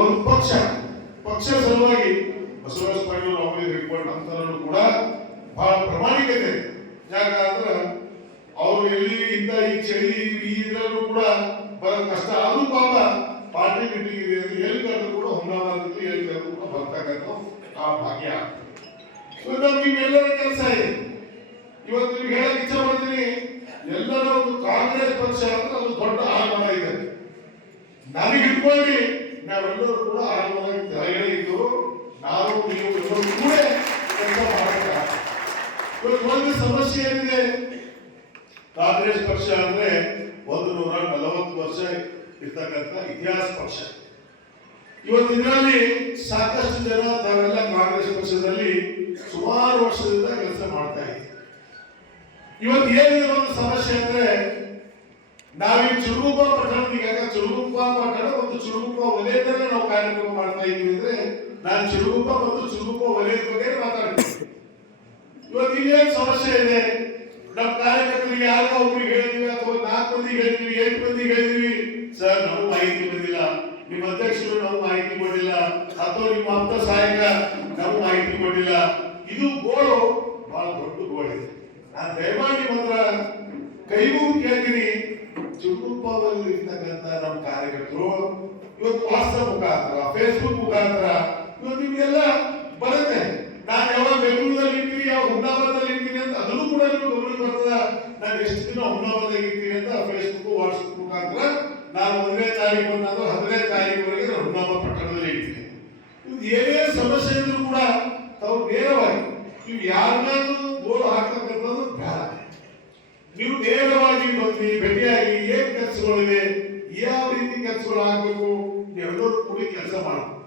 ಒಂದು ಪಕ್ಷ ಸಲುವಾಗಿ ಬಸವರಾಜ ಪಾಟೀಲ್ ಅವರಿಗೆ ರಿಪೋರ್ಟ್ ಅಂತರೂ ಕೂಡ ಬಹಳ ಪ್ರಾಮಾಣಿಕತೆ. ಯಾಕಂದ್ರೆ ಅವರು ಎಲ್ಲಿ ಇಂತ ಈ ಚಳಿ ಇದ್ರಲ್ಲೂ ಕೂಡ ಬರೋ ಕಷ್ಟ ಆದ್ರೂ ಪಾಪ ಪಾರ್ಟಿ ಮೀಟಿಂಗ್ ಇದೆ ಅಂತ ಹೇಳ್ಕೊಂಡು ಕೂಡ ಹುನ್ನಾಬಾರದಲ್ಲಿ ಹೇಳ್ಕೊಂಡು ಕೂಡ ಬರ್ತಕ್ಕಂಥ ಆ ಭಾಗ್ಯ. ನಿಮ್ಮೆಲ್ಲರ ಕೆಲಸ ಇದೆ. ಇವತ್ತು ನೀವು ಹೇಳಕ್ ಇಚ್ಛೆ ಮಾಡ್ತೀನಿ, ಎಲ್ಲರ ಒಂದು ಕಾಂಗ್ರೆಸ್ ಪಕ್ಷ ಅಂದ್ರೆ ಅದು ದೊಡ್ಡ ಆಲಮನ ಇದೆ. ನನಗೆ ಹಿಡ್ಕೊಂಡು ನಾವೆಲ್ಲರೂ ಕೂಡ ಆಲಮನ ಕೆಳಗಡೆ ಇದ್ದು ನಾವು ನೀವು ಎಲ್ಲರೂ ಕೂಡ ಕೆಲಸ ಮಾಡಕ್ಕೆ. ಇವತ್ತು ಒಂದು ಸಮಸ್ಯೆ ಏನಿದೆ, ಕಾಂಗ್ರೆಸ್ ಪಕ್ಷ ಅಂದ್ರೆ 140 ವರ್ಷ ಇರ್ತಕ್ಕಂಥ ಇತಿಹಾಸ ಪಕ್ಷ. ಇವತ್ತು ಇದರಲ್ಲಿ ಸಾಕಷ್ಟು ಜನ ತಾವೆಲ್ಲ ಕಾಂಗ್ರೆಸ್ ಪಕ್ಷದಲ್ಲಿ ಸುಮಾರು ವರ್ಷದಿಂದ ಕೆಲಸ ಮಾಡ್ತಾ ಇದ್ದೀವಿ. ಇವತ್ತು ಏನಿದೆ ಒಂದು ಸಮಸ್ಯೆ ಅಂದ್ರೆ, ನಾವೀ ಚುರುಗುಪ್ಪ ಪಟ್ಟಣದೀಗ ಚುರುಗುಪ್ಪ ಪಟ್ಟಣ ಒಂದು ಚುರುಗುಪ್ಪ ವಲಯದಲ್ಲೇ ನಾವು ಕಾರ್ಯಕ್ರಮ ಮಾಡ್ತಾ ಇದ್ದೀವಿ ಅಂದ್ರೆ, ನಾನು ಚುರುಗುಪ್ಪ ಮತ್ತು ಚುರುಗುಪ್ಪ ವಲಯದ ಬಗ್ಗೆ ಮಾತಾಡ್ತೀನಿ. ಇವತ್ತು ಇನ್ನೇನು ಸಮಸ್ಯೆ ಇದೆ, ನಮ್ಮ ಕಾರ್ಯಕರ್ತರಿಗೆ ಯಾರೋ ಒಬ್ರಿಗೆ ಹೇಳಿದ್ವಿ ಅಥವಾ 4 ಮಂದಿಗೆ ಹೇಳಿದ್ವಿ, 8 ಮಂದಿಗೆ ಹೇಳಿದ್ವಿ, ಸರ್ ನಾವು ಮಾಹಿತಿ ಬಂದಿಲ್ಲ, ನಿಮ್ಮ ಅಧ್ಯಕ್ಷರು ನಾವು ಮಾಹಿತಿ ಕೊಟ್ಟಿಲ್ಲ, ಅಥವಾ ನಿಮ್ಮ ಆಪ್ತ ಸಹಾಯಕ ನಾವು ಮಾಹಿತಿ ಕೊಟ್ಟಿಲ್ಲ. ಇದು ಗೋಳು ಬಹಳ ದೊಡ್ಡ ಗೋಳಿದೆ. ನಾನು ದಯಮಾಡಿ ನಿಮ್ಮ ಹತ್ರ ಕೈ ಮುಗಿದು ಕೇಳ್ತೀನಿ, ಚುರುಗುಪ್ಪದಲ್ಲಿ ಇರ್ತಕ್ಕಂಥ ನಮ್ಮ ಕಾರ್ಯಕರ್ತರು ಇವತ್ತು ವಾಟ್ಸ್ಆಪ್ ಮುಖಾಂತರ, ಫೇಸ್ಬುಕ್ ಮುಖಾಂತರ ಇವತ್ತು ನಿಮ್ಗೆಲ್ಲ ಬರುತ್ತೆ. ನಾನು ಯಾವಾಗ ಬೆಂಗಳೂರಲ್ಲಿ ಇರ್ತೀನಿ, ಯಾವಾಗ ಹುಮ್ನಾಬಾದಲ್ಲಿ ಇರ್ತೀನಿ ಅಂತ ಅದನ್ನು ಕೂಡ ನಿಮ್ಗೆ ಗಮನಕ್ಕೆ ಬರ್ತದ. ನಾನು ಎಷ್ಟು ದಿನ ಹುಮ್ನಾಬಾದಾಗ ಇರ್ತೀನಿ ಅಂತ ಫೇಸ್ಬುಕ್ ವಾಟ್ಸ್ಆಪ್ ಮುಖಾಂತರ ನಾನು 1ನೇ ತಾರೀಕು ಬಂದಾಗ 10ನೇ ತಾರೀಕುವರೆಗೆ ನಾನು ಹುಮ್ನಾಬಾದ್ ಪಟ್ಟಣದಲ್ಲಿ ಇರ್ತೀನಿ. ಇದು ಏನೇ ಸಮಸ್ಯೆ ಇದ್ರೂ ಕೂಡ ತಾವು ನೇರವಾಗಿ ನೀವು ಯಾರನ್ನಾದ್ರೂ ಗೋಳು ಹಾಕ್ತಕ್ಕಂಥದ್ದು ಬೇಡ. ನೀವು ನೇರವಾಗಿ ಬಂದು ಭೇಟಿಯಾಗಿ ಏನ್ ಕೆಲಸಗಳಿದೆ, ಯಾವ ರೀತಿ ಕೆಲಸಗಳು ಆಗ್ಬೇಕು, ಎಲ್ಲರೂ ಕೂಡಿ ಕೆಲಸ ಮಾಡಬೇಕು.